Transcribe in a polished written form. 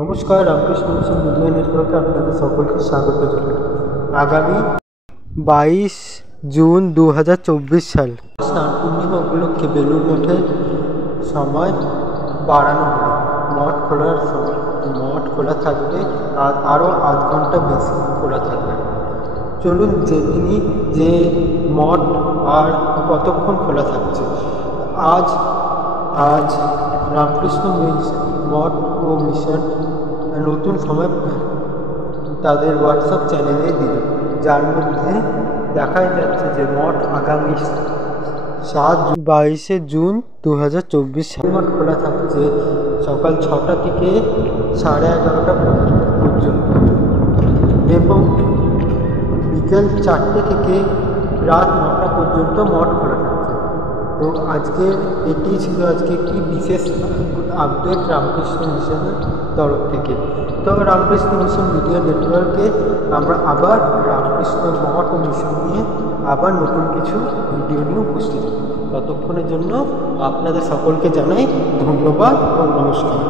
নমস্কার, Ramakrishna mission media নেটওয়ার্কে আপনাদের সকলকে স্বাগত জানাই। আগামী 22 জুন 2024 সাল স্নান পূর্ণিমা উপলক্ষে বেলুড় মঠের সময় বাড়ানো হলো। মঠ খোলা থাকবে আর আরও আধ ঘন্টা বেশি খোলা থাকবে। চলুন জেনে নিই যে মঠ আর কতক্ষণ খোলা থাকছে। আজ রামকৃষ্ণ মঠ ও মিশন নতুন সময় তাদের হোয়াটসঅ্যাপ চ্যানেলে দিল, যার মধ্যে দেখা যাচ্ছে যে মঠ আগামী 22 জুন 2024 সালে মঠ খোলা থাকছে সকাল 6টা থেকে 11:30 পর্যন্ত এবং বিকেল 4টে থেকে রাত 9টা পর্যন্ত মঠ খোলা থাকছে। তো এটি ছিল আজকে একটি বিশেষ আপডেট রামকৃষ্ণ মিশনের তরফ থেকে। তো রামকৃষ্ণ মিশন মিডিয়া নেটওয়ার্কে আমরা আবার রামকৃষ্ণ মঠ ও মিশন নিয়ে আবার নতুন কিছু ভিডিও নিয়ে উপস্থিত। ততক্ষণের জন্য আপনাদের সকলকে জানাই ধন্যবাদ ও নমস্কার।